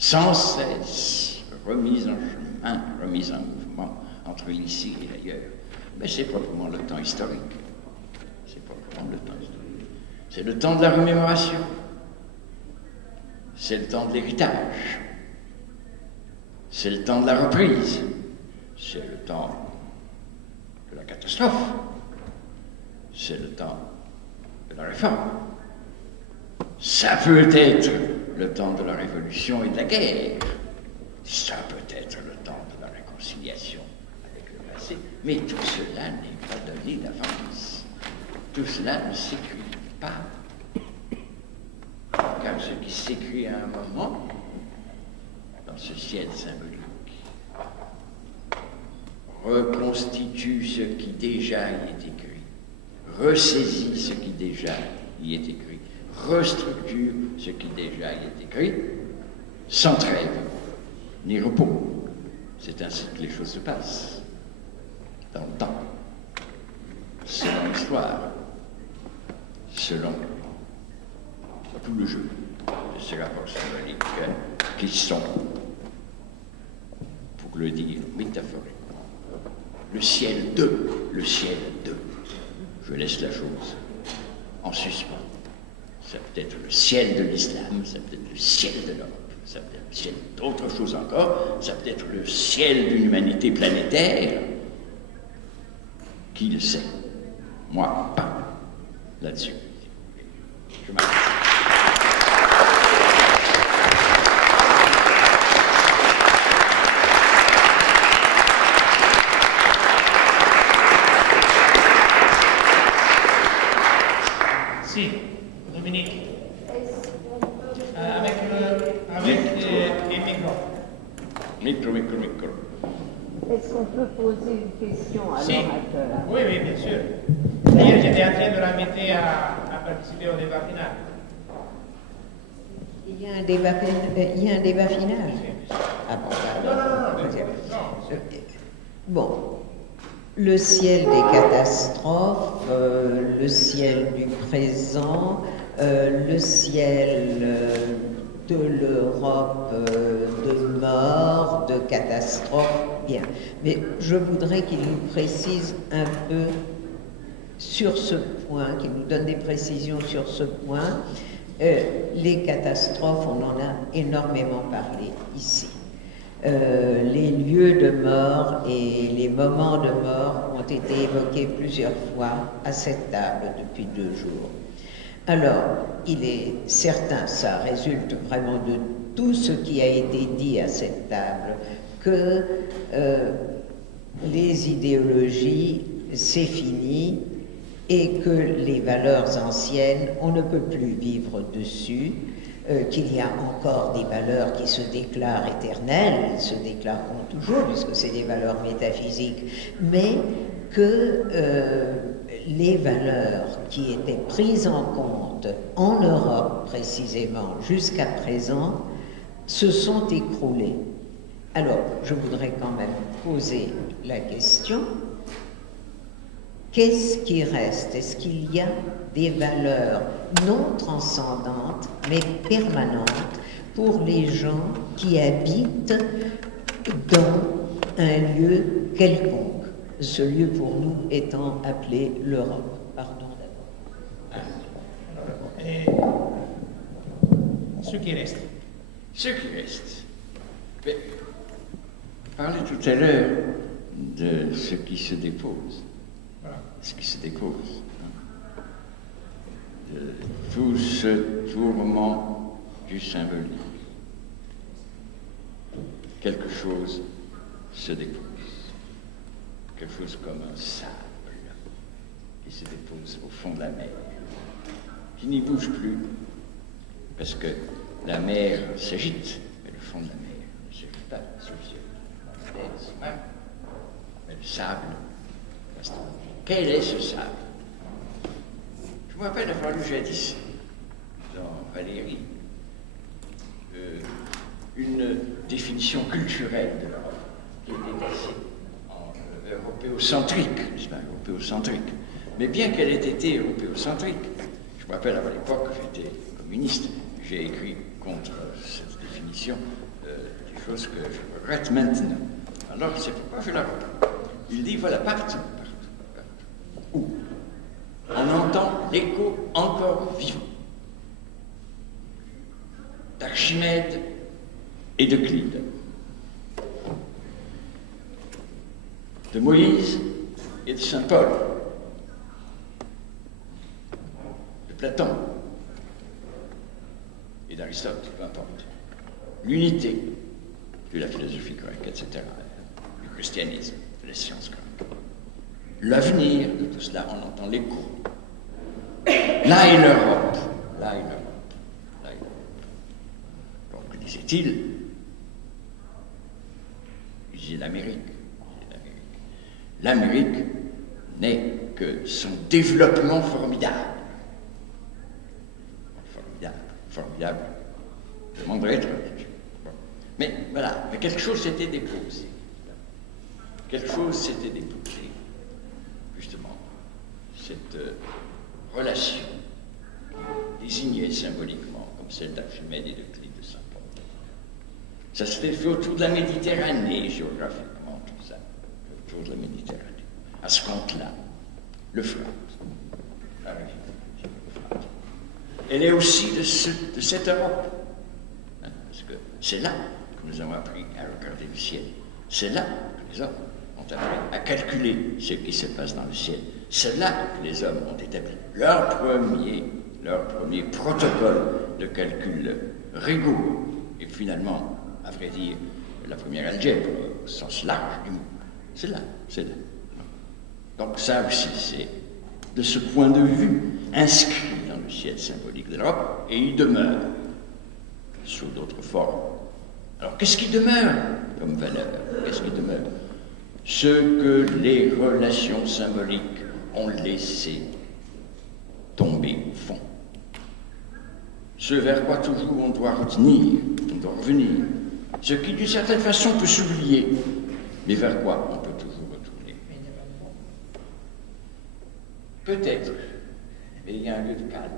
sans cesse remise en chemin, remise en mouvement entre l'ici et l'ailleurs. Mais c'est proprement le temps historique. C'est proprement le temps historique. C'est le temps de la remémoration. C'est le temps de l'héritage. C'est le temps de la reprise. C'est le temps de la catastrophe. C'est le temps de la réforme. Ça peut être le temps de la révolution et de la guerre. Ça peut être le temps de la réconciliation avec le passé. Mais tout cela n'est pas donné d'avance. Tout cela ne s'écrit pas. Car ce qui s'écrit à un moment, dans ce ciel symbolique, reconstitue ce qui déjà y est écrit, ressaisit ce qui déjà y est écrit, restructure ce qui déjà y est écrit, sans trêve ni repos. C'est ainsi que les choses se passent, dans le temps, selon l'histoire, selon tout le jeu de ces rapports symboliques qui sont, pour le dire métaphoriquement, le ciel de. Je laisse la chose en suspens. Ça peut être le ciel de l'islam, ça peut être le ciel de l'Europe, ça peut être le ciel d'autres choses encore, ça peut être le ciel d'une humanité planétaire. Qui le sait? Moi, pas là-dessus. Je m'arrête. Si, Dominique. Avec les micros. Micro. Est-ce qu'on peut poser une question à Si. l'orateur? Oui, bien sûr. D'ailleurs, j'étais en train de l'inviter à participer au débat final. Il y a un débat final. Ah bon, Non. Bon, le ciel des catastrophes, le ciel du présent, le ciel de l'Europe de mort, de catastrophe, bien. Mais je voudrais qu'il nous précise un peu sur ce point, qu'il nous donne des précisions sur ce point. Les catastrophes, on en a énormément parlé ici. Les lieux de mort et les moments de mort ont été évoqués plusieurs fois à cette table depuis 2 jours. Alors, il est certain, ça résulte vraiment de tout ce qui a été dit à cette table, que les idéologies, c'est fini, et que les valeurs anciennes, on ne peut plus vivre dessus, qu'il y a encore des valeurs qui se déclarent éternelles, elles se déclareront toujours, puisque c'est des valeurs métaphysiques, mais que les valeurs qui étaient prises en compte en Europe précisément jusqu'à présent se sont écroulées. Alors, je voudrais quand même poser la question: qu'est-ce qui reste? Est-ce qu'il y a des valeurs non transcendantes, mais permanentes pour les gens qui habitent dans un lieu quelconque? Ce lieu pour nous étant appelé l'Europe. Pardon d'abord. Et ce qui reste. Ce qui reste. Mais, parlais tout à l'heure de ce qui se dépose. Ce qui se dépose. De tout ce tourment du symbolique. Quelque chose se dépose. Quelque chose comme un sable qui se dépose au fond de la mer, qui n'y bouge plus, parce que la mer s'agite, mais le fond de la mer ne s'agite pas sous les yeux. Mais le sable reste. Quel est ce sable? Je me rappelle avoir lu jadis, dans Valérie, une définition culturelle de l'Europe qui était assez européocentrique, n'est-ce pas, européocentrique. Mais bien qu'elle ait été européocentrique, je me rappelle à l'époque, j'étais communiste, j'ai écrit contre cette définition définition des choses que je regrette maintenant. Alors, c'est pourquoi je la reprends. Il dit, voilà, partout, où on entend l'écho encore vivant d'Archimède et de Clide, de Moïse et de Saint Paul, de Platon et d'Aristote, peu importe. L'unité de la philosophie grecque, etc., du christianisme, de la science grecque. L'avenir de tout cela, on entend l'écho. Là est l'Europe, là est l'Europe, là est l'Europe. Donc, disait-il, il disait l'Amérique. L'Amérique n'est que son développement formidable. Formidable, formidable. Je demanderai être. Mais voilà, mais quelque chose s'était déposé. Quelque chose s'était déposé. Justement, cette relation désignée symboliquement comme celle d'Archimède et de Clide de Saint Paul. Ça s'était fait autour de la Méditerranée, géographiquement, tout ça. Autour de la Méditerranée. À ce compte-là, l'Euphrate, la région de l'Euphrate. Elle est aussi de cette Europe. Hein, parce que c'est là que nous avons appris à regarder le ciel. C'est là que les hommes ont appris à calculer ce qui se passe dans le ciel. C'est là que les hommes ont établi leur premier protocole de calcul rigoureux. Et finalement, à vrai dire, la première algèbre au sens large du mot. C'est là, c'est là. Donc ça aussi, c'est de ce point de vue inscrit dans le ciel symbolique de l'Europe, et il demeure sous d'autres formes. Alors qu'est-ce qui demeure comme valeur? Qu'est-ce qui demeure? Ce que les relations symboliques ont laissé tomber au fond. Ce vers quoi toujours on doit retenir, on doit revenir. Ce qui d'une certaine façon peut s'oublier, mais vers quoi on peut toujours retourner. Peut-être, mais il y a un lieu de calme.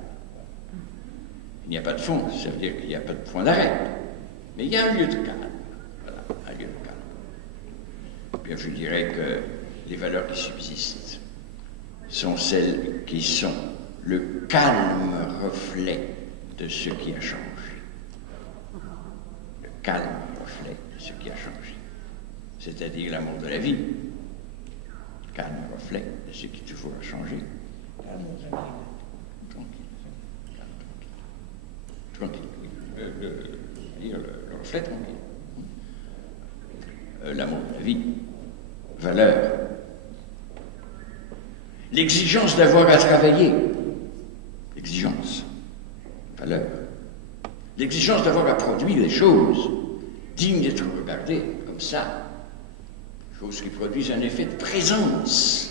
Il n'y a pas de fond, ça veut dire qu'il n'y a pas de point d'arrêt. Mais il y a un lieu de calme. Voilà, un lieu de calme. Bien, je dirais que les valeurs qui subsistent sont celles qui sont le calme reflet de ce qui a changé. Le calme reflet de ce qui a changé. C'est-à-dire l'amour de la vie. Calme reflet de ce qui toujours a changé. Tranquille. Tranquille. Le reflet tranquille. L'amour de la vie. Valeur. L'exigence d'avoir à travailler. L'exigence. Valeur. L'exigence d'avoir à produire des choses dignes d'être regardées comme ça. Choses qui produisent un effet de présence.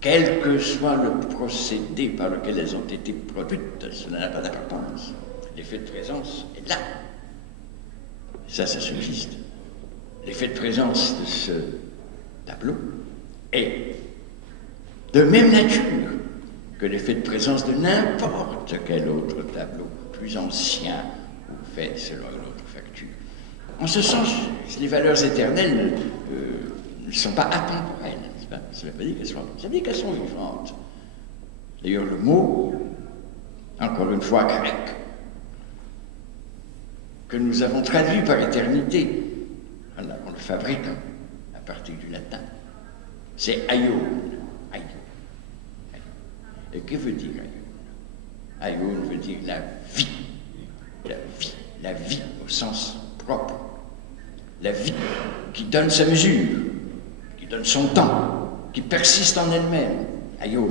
Quel que soit le procédé par lequel elles ont été produites, cela n'a pas d'importance. L'effet de présence est là. Ça subsiste. L'effet de présence de ce tableau est de même nature que l'effet de présence de n'importe quel autre tableau, plus ancien ou fait selon une autre facture. En ce sens, les valeurs éternelles ne sont pas atemporelles. Ça ne veut pas dire qu'elles sont, ça veut dire qu'elles sont vivantes. D'ailleurs, le mot, encore une fois grec, que nous avons traduit par éternité, on le fabrique à partir du latin, c'est aion. Et que veut dire aion? Aion veut dire la vie. La vie au sens propre. La vie qui donne sa mesure, qui donne son temps, qui persiste en elle-même. Aion.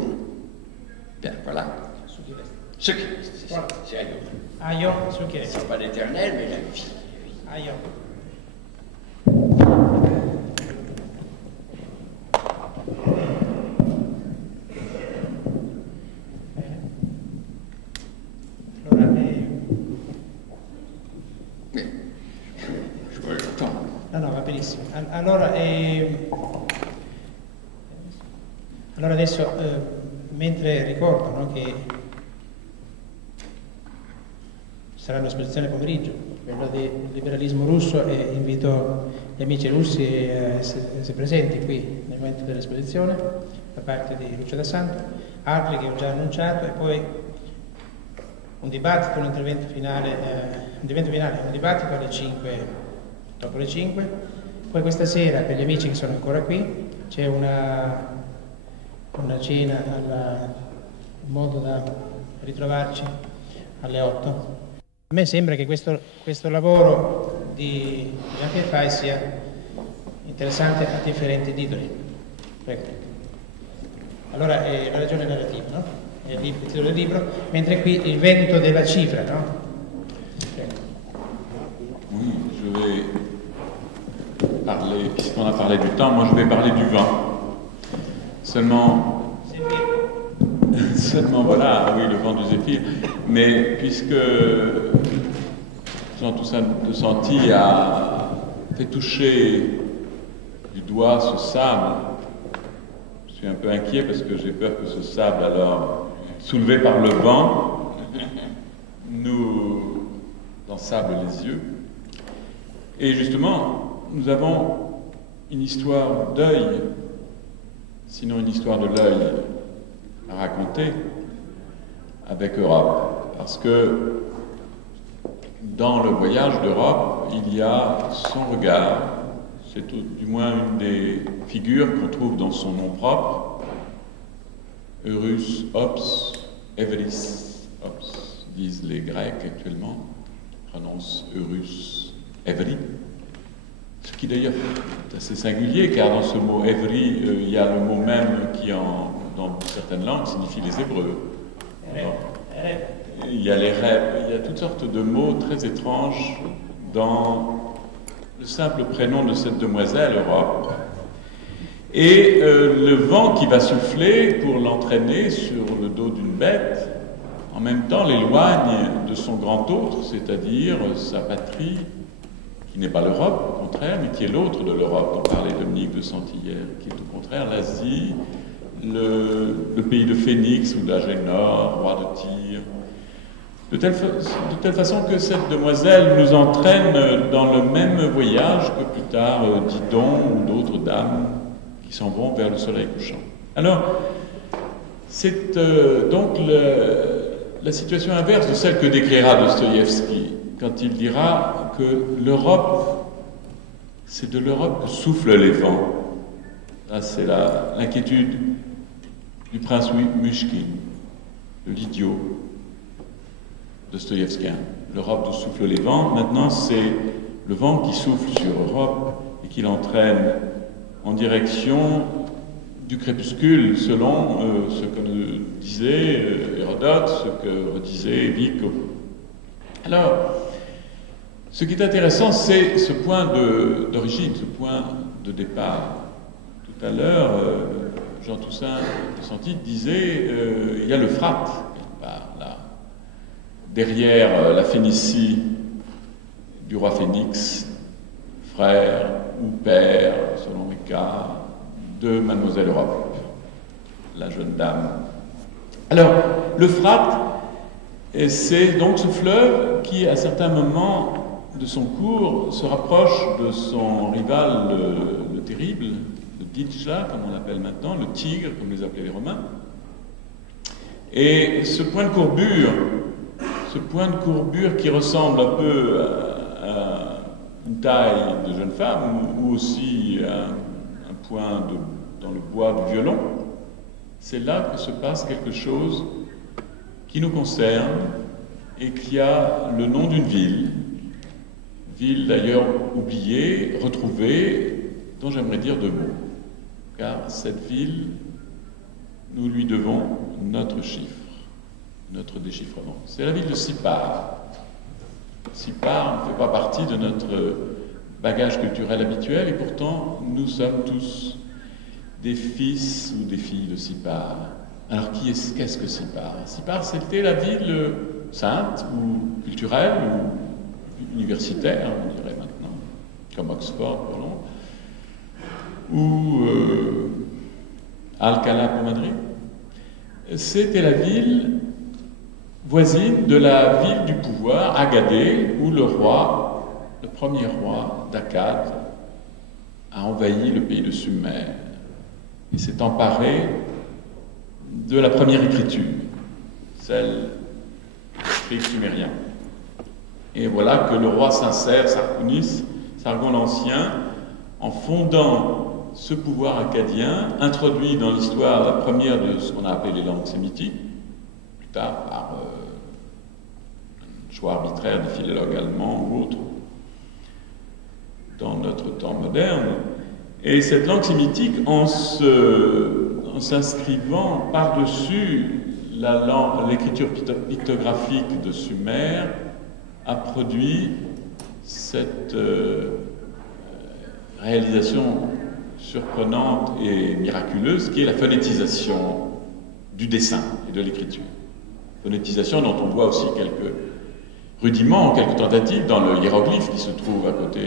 Bien, voilà. Ce qui reste, c'est ça. C'est aion. Aion, ce qui reste. C'est pas l'éternel, mais la vie. Aion. Allora adesso, mentre ricordo, no, che sarà un'esposizione pomeriggio, quello del liberalismo russo, e invito gli amici russi a essere presenti qui nel momento dell'esposizione da parte di Lucio da Santo, altri che ho già annunciato, e poi un dibattito, un intervento finale, un dibattito alle 5, dopo le 5. Poi questa sera, per gli amici che sono ancora qui, c'è una cena in modo da ritrovarci alle 8. A me sembra che questo lavoro di Jean-Pierre Fay sia interessante a differenti titoli. Prego. Allora, la ragione narrativa, no? È il titolo del libro, mentre qui il vento della cifra, no? Prego. Oui, je vais parler, puisqu'on a parlé du temps, moi je vais parler du vent. Seulement, voilà, oui, le vent du zéphyr. Mais puisque Jean Toussaint de Santi a fait toucher du doigt ce sable, je suis un peu inquiet parce que j'ai peur que ce sable, alors soulevé par le vent, nous ensable les yeux. Et justement, nous avons une histoire d'œil, sinon une histoire de l'œil à raconter avec Europe. Parce que dans le voyage d'Europe, il y a son regard, c'est du moins une des figures qu'on trouve dans son nom propre, Eurus Ops, Everis Ops, disent les Grecs actuellement, prononcent Eurus Evry. Ce qui d'ailleurs est assez singulier, car dans ce mot Evry, il y a le mot même qui, dans certaines langues, signifie les Hébreux. Il y a les rêves, il y a toutes sortes de mots très étranges dans le simple prénom de cette demoiselle, Europe. Et le vent qui va souffler pour l'entraîner sur le dos d'une bête, en même temps l'éloigne de son grand autre, c'est-à-dire sa patrie, qui n'est pas l'Europe, au contraire, mais qui est l'autre de l'Europe, dont parlait Dominique de Santillaire, qui est au contraire l'Asie, le pays de Phénix ou d'Agénor, roi de Tyr. De telle façon que cette demoiselle nous entraîne dans le même voyage que plus tard Didon ou d'autres dames qui s'en vont vers le soleil couchant. Alors, c'est donc la situation inverse de celle que décrira Dostoïevski quand il dira que l'Europe, c'est de l'Europe que soufflent les vents. Là, c'est l'inquiétude du prince Myshkin, de l'idiot dostoïevskien. L'Europe d'où soufflent les vents, maintenant c'est le vent qui souffle sur Europe et qui l'entraîne en direction du crépuscule, selon ce que nous disait Hérodote, ce que redisait Vico. Alors, ce qui est intéressant, c'est ce point d'origine, ce point de départ. Tout à l'heure, Jean Toussaint de Santi disait il y a l'Euphrate, là, derrière la Phénicie du roi Phénix, frère ou père, selon les cas, de Mademoiselle Europe, la jeune dame. Alors, l'Euphrate, c'est donc ce fleuve qui, à certains moments de son cours, se rapproche de son rival, le terrible, le Dijla, comme on l'appelle maintenant, le Tigre, comme les appelaient les Romains. Et ce point de courbure qui ressemble un peu à une taille de jeune femme, ou aussi à un point dans le bois du violon, c'est là que se passe quelque chose qui nous concerne et qui a le nom d'une ville d'ailleurs oubliée, retrouvée, dont j'aimerais dire deux mots. Car cette ville, nous lui devons notre chiffre, notre déchiffrement. C'est la ville de Sipar. Sipar ne fait pas partie de notre bagage culturel habituel et pourtant nous sommes tous des fils ou des filles de Sipar. Alors qu'est-ce que Sipar? Sipar, c'était la ville sainte ou culturelle ou universitaire, on dirait maintenant, comme Oxford pour Londres, ou Alcalá pour Madrid. C'était la ville voisine de la ville du pouvoir, Agadé, où le premier roi d'Akkad, a envahi le pays de Sumer et s'est emparé de la première écriture, celle écrite sumérien. Et voilà que le roi sincère, Sargon l'Ancien, en fondant ce pouvoir akkadien, introduit dans l'histoire la première de ce qu'on a appelé les langues sémitiques, plus tard par un choix arbitraire des philologues allemands ou autres, dans notre temps moderne. Et cette langue sémitique, en s'inscrivant par-dessus l'écriture pictographique de Sumer, a produit cette réalisation surprenante et miraculeuse qui est la phonétisation du dessin et de l'écriture. Phonétisation dont on voit aussi quelques rudiments, quelques tentatives dans le hiéroglyphe qui se trouve à côté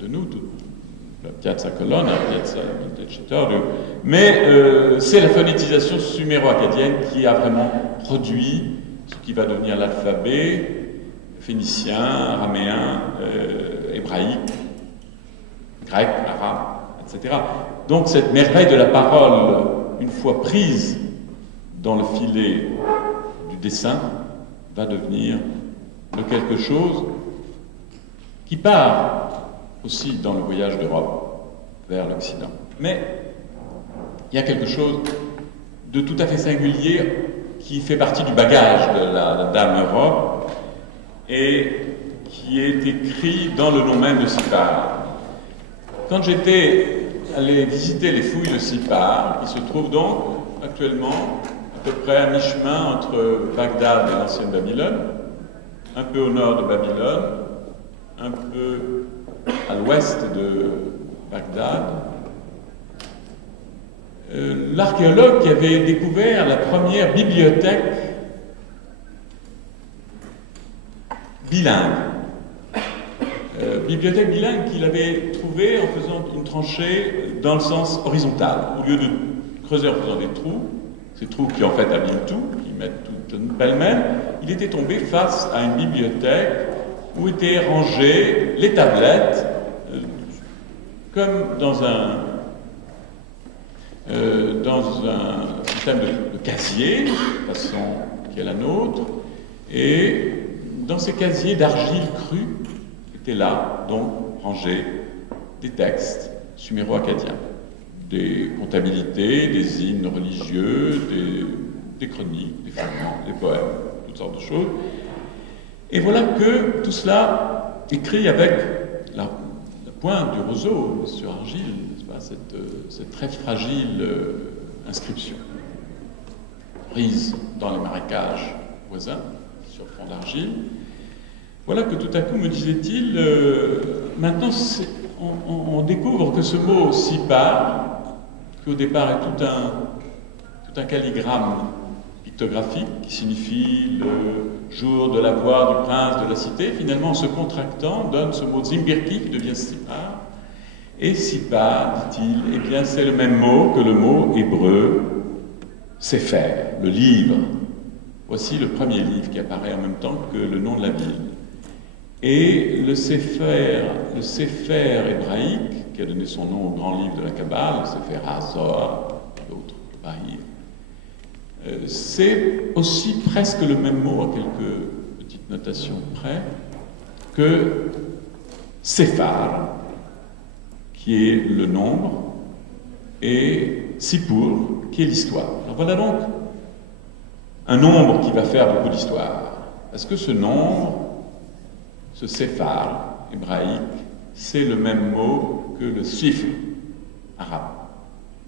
de nous, la Piazza Colonna, la Piazza Montecitorio. Mais c'est la phonétisation suméro-akkadienne qui a vraiment produit ce qui va devenir l'alphabet phénicien, araméen, hébraïque, grec, arabe, etc. Donc cette merveille de la parole, une fois prise dans le filet du dessin, va devenir de quelque chose qui part aussi dans le voyage d'Europe vers l'Occident. Mais il y a quelque chose de tout à fait singulier qui fait partie du bagage de la Dame Europe et qui est écrit dans le nom même de Sipar. Quand j'étais allé visiter les fouilles de Sipar, qui se trouvent donc actuellement à peu près à mi-chemin entre Bagdad et l'ancienne Babylone, un peu au nord de Babylone, un peu à l'ouest de Bagdad, l'archéologue qui avait découvert la première bibliothèque bilingue, bibliothèque bilingue qu'il avait trouvée en faisant une tranchée dans le sens horizontal. Au lieu de creuser en faisant des trous, ces trous qui en fait abîment tout, qui mettent tout pêle-mêle, il était tombé face à une bibliothèque où étaient rangées les tablettes, comme dans un système de casier, de façon qui est la nôtre, et dans ces casiers d'argile crue étaient là, donc, rangés des textes suméro-akkadiens, des comptabilités, des hymnes religieux, des chroniques, des fragments, des poèmes, toutes sortes de choses. Et voilà que tout cela écrit avec la pointe du roseau sur argile, n'est-ce pas, cette très fragile inscription, prise dans les marécages voisins, sur fond d'argile. Voilà que tout à coup, me disait-il, maintenant on découvre que ce mot Sipar, qui au départ est tout un calligramme pictographique qui signifie le jour de la voix du prince de la cité, finalement en se contractant donne ce mot Zimbirki qui devient Sipar. Et Sipar, dit-il, eh bien c'est le même mot que le mot hébreu Sefer, le livre. Voici le premier livre qui apparaît en même temps que le nom de la ville. Et le Sefer hébraïque, qui a donné son nom au grand livre de la Kabbale, le Sefer HaZohar, l'autre, Bahir, c'est aussi presque le même mot, à quelques petites notations près, que Sephar, qui est le nombre, et Sipur, qui est l'histoire. Alors voilà donc un nombre qui va faire beaucoup d'histoire. Parce que ce nombre, ce Sephar hébraïque, c'est le même mot que le Sifr arabe.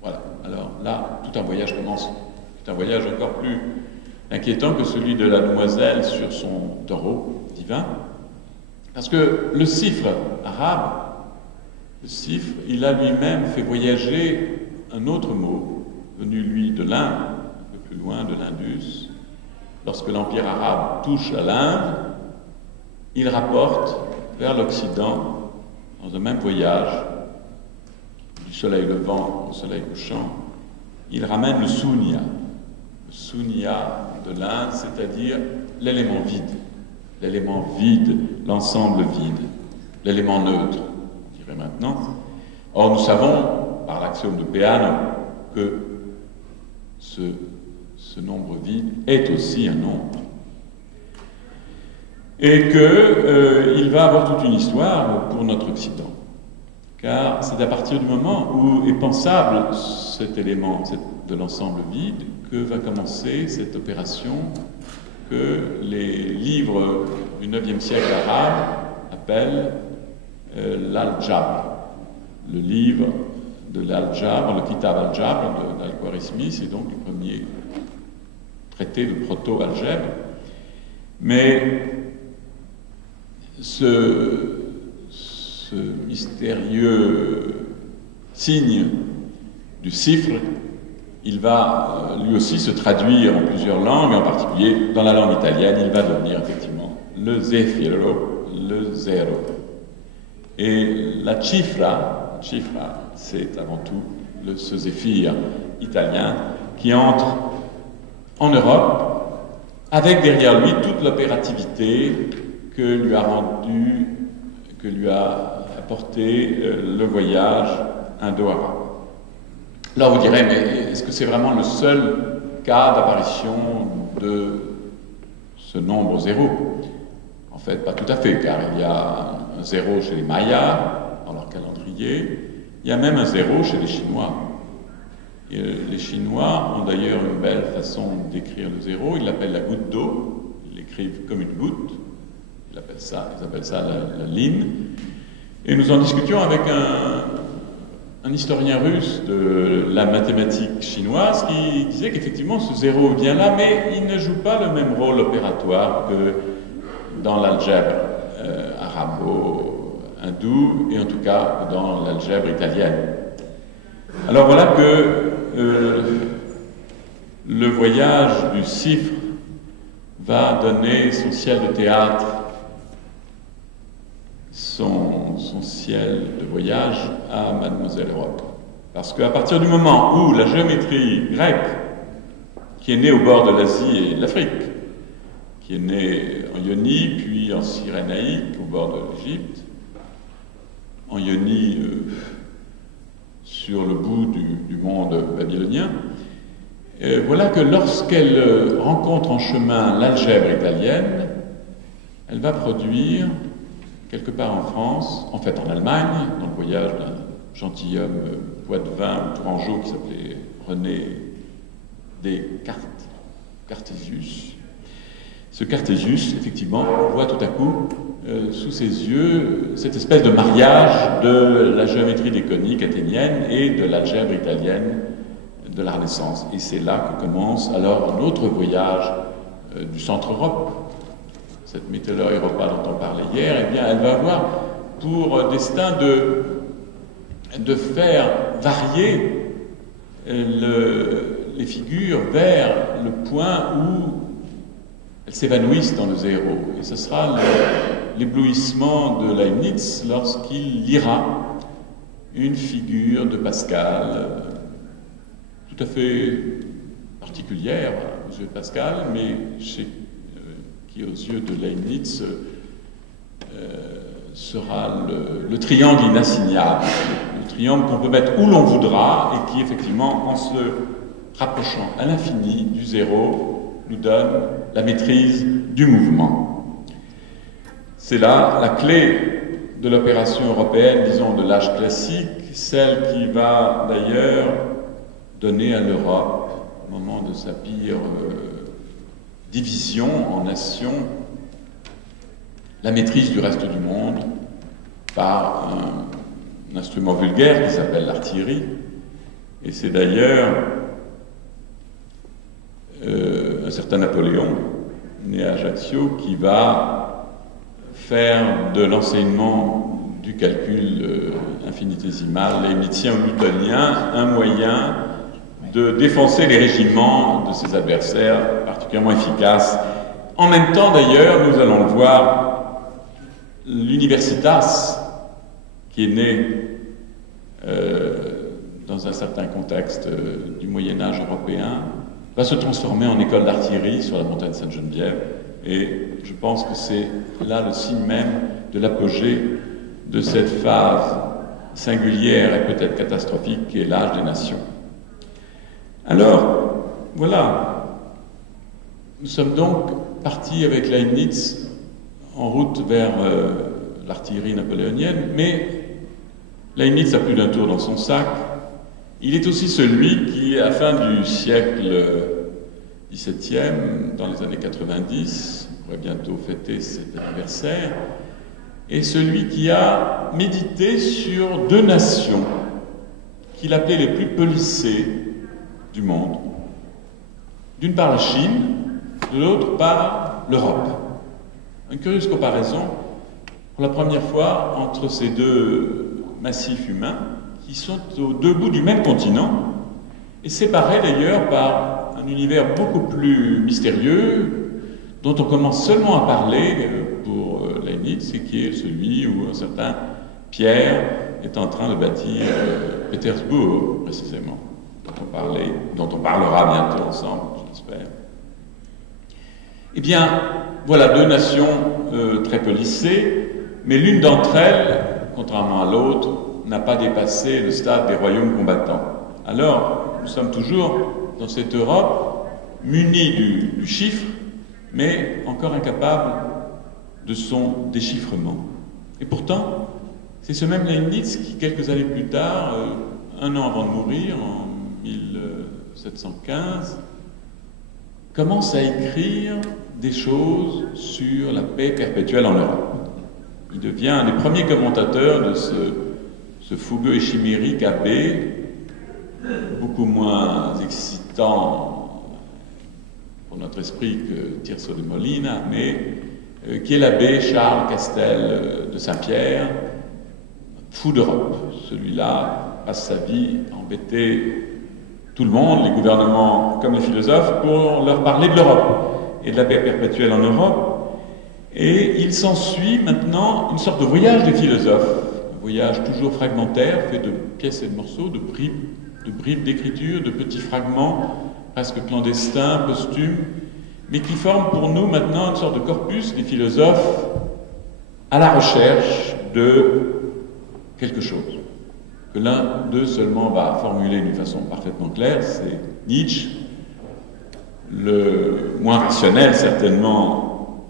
Voilà. Alors là, tout un voyage commence. C'est un voyage encore plus inquiétant que celui de la demoiselle sur son taureau divin. Parce que le Sifr arabe, le Sifr, il a lui-même fait voyager un autre mot, venu lui de l'Inde, un peu plus loin de l'Indus. Lorsque l'Empire arabe touche à l'Inde, il rapporte vers l'Occident, dans un même voyage, du soleil levant au soleil couchant, il ramène le Sunya. Le Sunya de l'Inde, c'est-à-dire l'élément vide, l'ensemble vide, l'élément neutre, on dirait maintenant. Or, nous savons, par l'axiome de Peano, que ce nombre vide est aussi un nombre. Et qu'il va avoir toute une histoire pour notre Occident. Car c'est à partir du moment où est pensable cet élément de l'ensemble vide que va commencer cette opération que les livres du IXe siècle arabe appellent l'Al-Jabr. Le livre de l'Al-Jabr, le Kitab al-Jabr d'Al-Khwarizmi, c'est donc le premier traité de proto-algèbre. Mais ce mystérieux signe du chiffre, il va lui aussi se traduire en plusieurs langues, en particulier dans la langue italienne, il va devenir effectivement le zefiro, le zéro. Et la cifra, c'est avant tout ce zéphyr italien qui entre en Europe avec derrière lui toute l'opérativité que lui a apporté le voyage indo-arabe. Là, vous direz, mais est-ce que c'est vraiment le seul cas d'apparition de ce nombre zéro? En fait, pas tout à fait, car il y a un zéro chez les Mayas, dans leur calendrier, il y a même un zéro chez les Chinois. Et les Chinois ont d'ailleurs une belle façon d'écrire le zéro, ils l'appellent la goutte d'eau, ils l'écrivent comme une goutte, ils appellent ça la line. Et nous en discutions avec un historien russe de la mathématique chinoise qui disait qu'effectivement ce zéro vient là, mais il ne joue pas le même rôle opératoire que dans l'algèbre arabo-hindou, et en tout cas dans l'algèbre italienne. Alors voilà que le voyage du chiffre va donner son ciel de théâtre, son ciel de voyage à Mademoiselle Europe. Parce qu'à partir du moment où la géométrie grecque, qui est née au bord de l'Asie et de l'Afrique, qui est née en Ionie, puis en Cyrénaïque, au bord de l'Égypte, en Ionie, sur le bout du monde babylonien, voilà que lorsqu'elle rencontre en chemin l'algèbre italienne, elle va produire quelque part en France, en fait en Allemagne, dans le voyage d'un gentilhomme poitevin ou tourangeau qui s'appelait René Descartes, Cartésius. Ce Cartésius, effectivement, voit tout à coup sous ses yeux cette espèce de mariage de la géométrie des coniques athénienne et de l'algèbre italienne de la Renaissance. Et c'est là que commence alors un autre voyage du centre-Europe. Cette Metelleur Europa dont on parlait hier, eh bien, elle va avoir pour destin de faire varier les figures vers le point où elles s'évanouissent dans le zéro. Et ce sera l'éblouissement de Leibniz lorsqu'il lira une figure de Pascal tout à fait particulière aux yeux de Pascal, mais qui aux yeux de Leibniz sera le triangle inassignable, le triangle qu'on peut mettre où l'on voudra et qui effectivement, en se rapprochant à l'infini du zéro, nous donne la maîtrise du mouvement. C'est là la clé de l'opération européenne, disons de l'âge classique, celle qui va d'ailleurs donner à l'Europe, au moment de sa pire division en nations, la maîtrise du reste du monde par un instrument vulgaire qui s'appelle l'artillerie. Et c'est d'ailleurs un certain Napoléon, né à Ajaccio, qui va faire de l'enseignement du calcul infinitésimal, leibnizien ou newtonien, un moyen de défoncer les régiments de ses adversaires particulièrement efficaces. En même temps, d'ailleurs, nous allons le voir, l'universitas, qui est né dans un certain contexte du Moyen-Âge européen, va se transformer en école d'artillerie sur la montagne Sainte-Geneviève. Et je pense que c'est là le signe même de l'apogée de cette phase singulière et peut-être catastrophique qui est l'âge des nations. Alors, voilà. Nous sommes donc partis avec Leibniz en route vers l'artillerie napoléonienne, mais Leibniz a plus d'un tour dans son sac. Il est aussi celui qui, à la fin du siècle XVIIe, dans les années 90, on pourrait bientôt fêter cet anniversaire, est celui qui a médité sur deux nations qu'il appelait les plus policées du monde. D'une part la Chine, de l'autre part l'Europe. Une curieuse comparaison, pour la première fois, entre ces deux massifs humains qui sont aux deux bouts du même continent et séparés d'ailleurs par un univers beaucoup plus mystérieux dont on commence seulement à parler pour Leibniz, et qui est celui où un certain Pierre est en train de bâtir Pétersbourg, précisément, dont on parlera bientôt ensemble, j'espère. Eh bien, voilà deux nations très policées, mais l'une d'entre elles, contrairement à l'autre, n'a pas dépassé le stade des royaumes combattants. Alors, nous sommes toujours dans cette Europe munie du chiffre, mais encore incapable de son déchiffrement. Et pourtant, c'est ce même Leibniz qui, quelques années plus tard, un an avant de mourir, en 1715, commence à écrire des choses sur la paix perpétuelle en Europe. Il devient un des premiers commentateurs de ce fougueux et chimérique abbé, beaucoup moins excitant pour notre esprit que Tirso de Molina, mais qui est l'abbé Charles Castel de Saint-Pierre, fou d'Europe. Celui-là passe sa vie à embêter tout le monde, les gouvernements comme les philosophes, pour leur parler de l'Europe et de la paix perpétuelle en Europe. Et il s'ensuit maintenant une sorte de voyage des philosophes, un voyage toujours fragmentaire, fait de pièces et de morceaux, de bribes d'écriture, de petits fragments presque clandestins, posthumes, mais qui forment pour nous maintenant une sorte de corpus des philosophes à la recherche de quelque chose, que l'un d'eux seulement va formuler d'une façon parfaitement claire, c'est Nietzsche, le moins rationnel certainement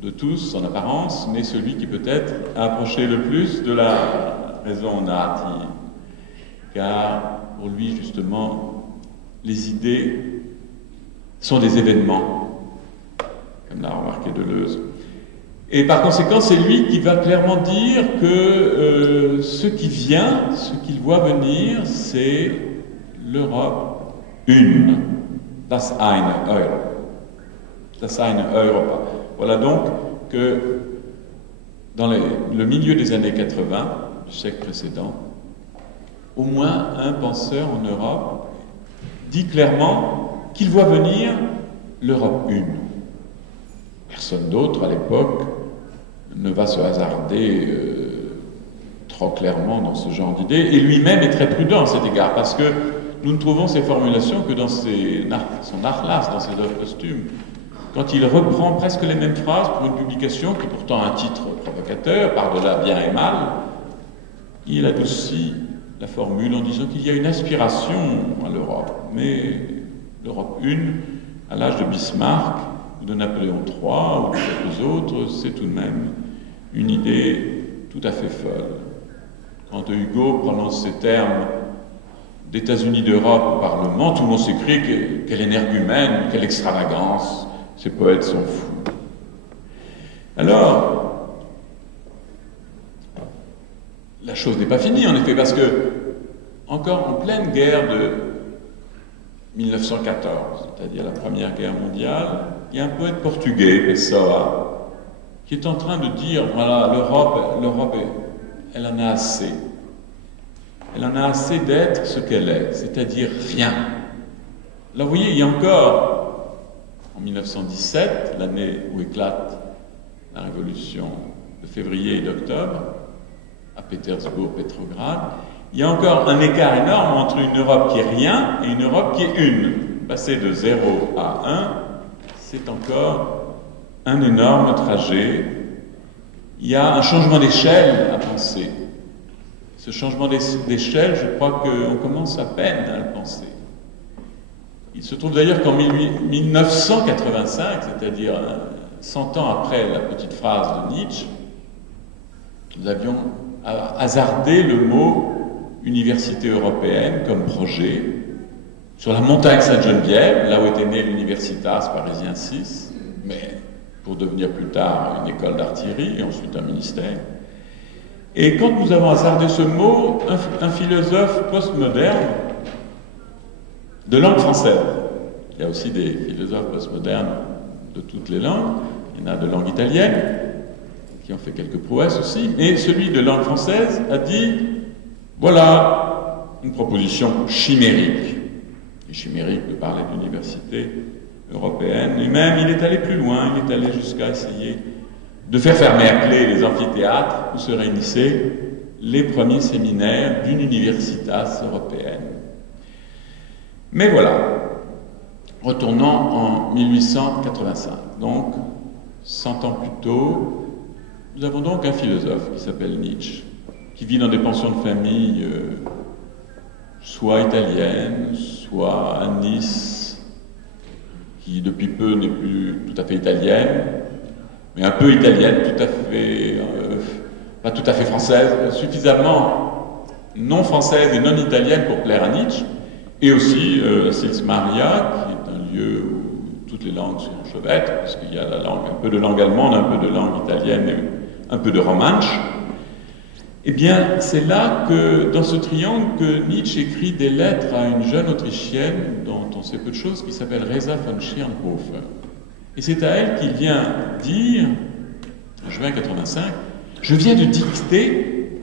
de tous en apparence, mais celui qui peut-être a approché le plus de la raison narrative, car pour lui justement les idées sont des événements, comme l'a remarqué Deleuze. Et par conséquent, c'est lui qui va clairement dire que ce qui vient, ce qu'il voit venir, c'est l'Europe une. Das eine Europa. Das eine Europa. Voilà donc que dans le milieu des années 80, du siècle précédent, au moins un penseur en Europe dit clairement qu'il voit venir l'Europe une. Personne d'autre à l'époque ne va se hasarder trop clairement dans ce genre d'idée, et lui-même est très prudent à cet égard, parce que nous ne trouvons ces formulations que dans son Nachlass, dans ses œuvres posthumes. Quand il reprend presque les mêmes phrases pour une publication qui pourtant a un titre provocateur, par-delà bien et mal, il adoucit la formule en disant qu'il y a une aspiration à l'Europe, mais l'Europe une, à l'âge de Bismarck, ou de Napoléon III, ou de quelques autres, c'est tout de même une idée tout à fait folle. Quand Hugo prononce ces termes d'États-Unis d'Europe au Parlement, tout le monde s'écrie quelle énergumène, quelle extravagance, ces poètes sont fous. Alors, la chose n'est pas finie en effet, parce que, encore en pleine guerre de 1914, c'est-à-dire la Première Guerre mondiale, il y a un poète portugais, Pessoa, qui est en train de dire, voilà, l'Europe, elle en a assez. Elle en a assez d'être ce qu'elle est, c'est-à-dire rien. Là, vous voyez, il y a encore, en 1917, l'année où éclate la révolution de février et d'octobre, à Pétersbourg, Petrograd, il y a encore un écart énorme entre une Europe qui est rien et une Europe qui est une. passer de 0 à 1, c'est encore un énorme trajet. Il y a un changement d'échelle à penser. Ce changement d'échelle, je crois qu'on commence à peine à le penser. Il se trouve d'ailleurs qu'en 1985, c'est-à-dire 100 ans après la petite phrase de Nietzsche, nous avions hasardé le mot université européenne comme projet sur la montagne Sainte-Geneviève, là où était né l'Universitas Parisien 6, mais pour devenir plus tard une école d'artillerie et ensuite un ministère. Et quand nous avons hasardé ce mot, un philosophe postmoderne de langue française, il y a aussi des philosophes postmodernes de toutes les langues, il y en a de langue italienne, qui ont fait quelques prouesses aussi, mais celui de langue française a dit, voilà une proposition chimérique. Et chimérique de parler d'université européenne, et même il est allé plus loin, il est allé jusqu'à essayer de faire fermer à clé les amphithéâtres où se réunissaient les premiers séminaires d'une universitas européenne. Mais voilà, retournons en 1885, donc 100 ans plus tôt, nous avons donc un philosophe qui s'appelle Nietzsche, qui vit dans des pensions de famille soit italiennes, soit à Nice, qui depuis peu n'est plus tout à fait italienne, mais un peu italienne, tout à fait, pas tout à fait française, suffisamment non française et non italienne pour plaire à Nietzsche, et aussi Sils Maria, qui est un lieu où toutes les langues sont enchevêtrées, parce qu'il y a la langue, un peu de langue allemande, un peu de langue italienne, et un peu de romanche. Eh bien, c'est là que, dans ce triangle, que Nietzsche écrit des lettres à une jeune Autrichienne dont on sait peu de choses, qui s'appelle Reza von Schirnhofer. Et c'est à elle qu'il vient dire, en juin 85, je viens de dicter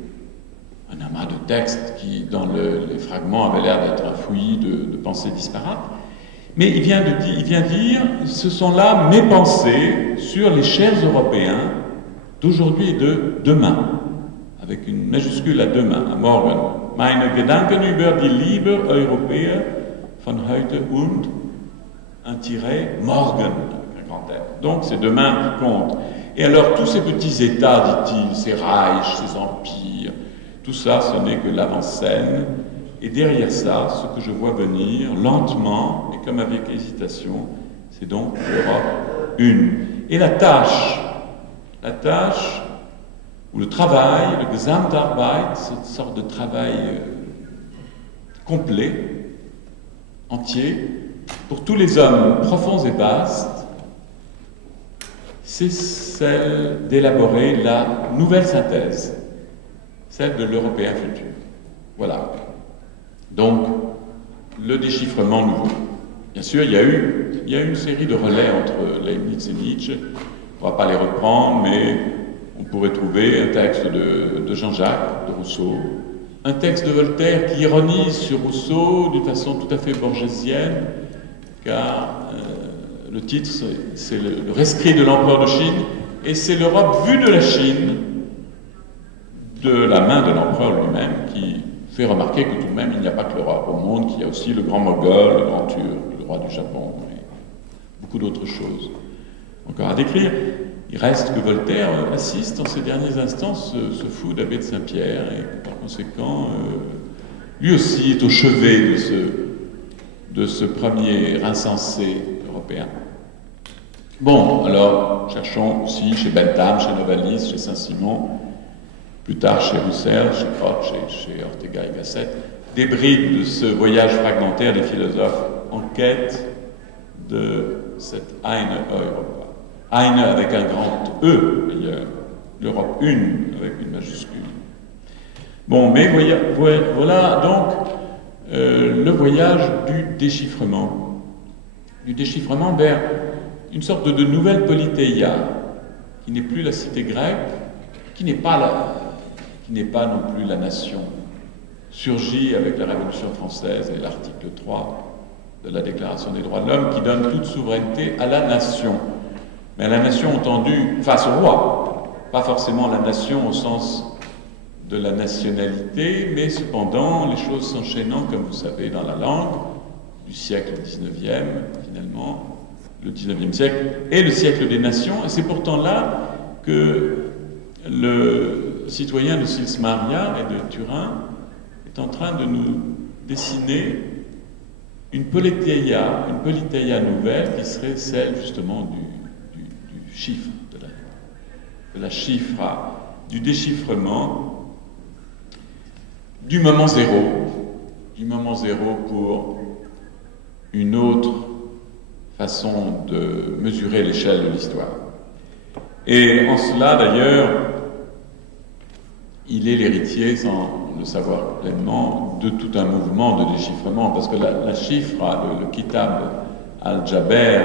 un amas de textes qui, dans les fragments, avaient l'air d'être un fouillis de pensées disparates, mais il vient dire, ce sont là mes pensées sur les chers Européens d'aujourd'hui et de demain, avec une majuscule à deux mains, à Morgen. Meine Gedanken über die Liebe Europäer von heute und, un tiret, Morgen, avec un grand M. Donc c'est demain qui compte. Et alors tous ces petits États, dit-il, ces Reichs, ces empires, tout ça, ce n'est que l'avant-scène. Et derrière ça, ce que je vois venir, lentement, et comme avec hésitation, c'est donc l'Europe une. Et la tâche, ou le travail, le Gesamtarbeit, cette sorte de travail complet, entier, pour tous les hommes profonds et vastes, c'est celle d'élaborer la nouvelle synthèse, celle de l'Européen futur. Voilà. Donc, le déchiffrement nouveau. Bien sûr, il y a eu une série de relais entre Leibniz et Nietzsche. On ne va pas les reprendre, mais on pourrait trouver un texte de Jean-Jacques, de Rousseau, un texte de Voltaire qui ironise sur Rousseau d'une façon tout à fait borgésienne, car le titre, c'est le rescrit de l'empereur de Chine, et c'est l'Europe vue de la Chine, de la main de l'empereur lui-même, qui fait remarquer que tout de même, il n'y a pas que l'Europe au monde, qu'il y a aussi le grand Moghol, le grand Turc, le roi du Japon, et beaucoup d'autres choses encore à décrire. Il reste que Voltaire assiste en ces derniers instants, se fout d'abbé de Saint-Pierre, et par conséquent, lui aussi est au chevet de ce premier insensé européen. Bon, alors, cherchons aussi chez Bentham, chez Novalis, chez Saint-Simon, plus tard chez Roussel, chez Croce, chez Ortega y Gasset, des bribes de ce voyage fragmentaire des philosophes en quête de cette Eine Europa. Eine avec un grand E, d'ailleurs, l'Europe une avec une majuscule. Bon, mais voilà donc le voyage du déchiffrement vers une sorte de nouvelle Politeia, qui n'est plus la cité grecque, qui n'est pas non plus la nation, surgit avec la Révolution française et l'article 3 de la Déclaration des droits de l'homme, qui donne toute souveraineté à la nation. Mais à la nation entendue face au roi, pas forcément la nation au sens de la nationalité, mais cependant les choses s'enchaînant, comme vous savez, dans la langue, du siècle XIXe, finalement, le XIXe siècle, et le siècle des nations. Et c'est pourtant là que le citoyen de Sils Maria et de Turin est en train de nous dessiner une politeia nouvelle qui serait celle justement du chiffre, de la chifra, du déchiffrement, du moment zéro pour une autre façon de mesurer l'échelle de l'histoire. Et en cela, d'ailleurs, il est l'héritier, sans le savoir pleinement, de tout un mouvement de déchiffrement, parce que la chifra, le kitab al-Jaber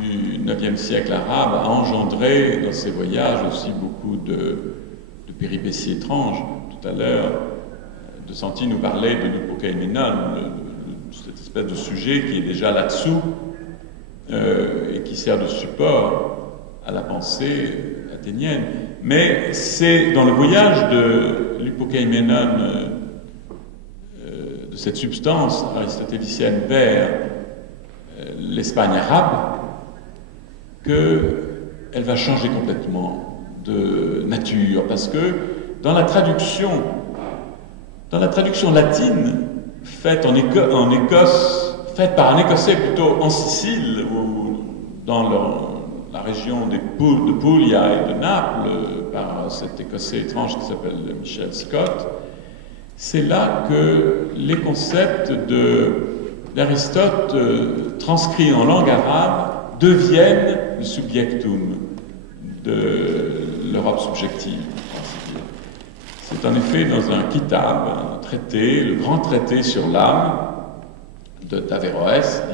du IXe siècle arabe a engendré dans ses voyages aussi beaucoup de péripéties étranges. Tout à l'heure, De Santi nous parlait de l'Hypokeimenon, cette espèce de sujet qui est déjà là-dessous et qui sert de support à la pensée athénienne. Mais c'est dans le voyage de l'Hypokeimenon, de cette substance aristotélicienne vers l'Espagne arabe, qu'elle va changer complètement de nature, parce que dans la traduction latine faite en Écosse, faite par un Écossais plutôt en Sicile, ou dans la région de Puglia et de Naples, par cet Écossais étrange qui s'appelle Michel Scott, c'est là que les concepts d'Aristote transcrits en langue arabe deviennent le subjectum de l'Europe subjective. C'est en effet dans un kitab, un traité, le grand traité sur l'âme d'Averroès,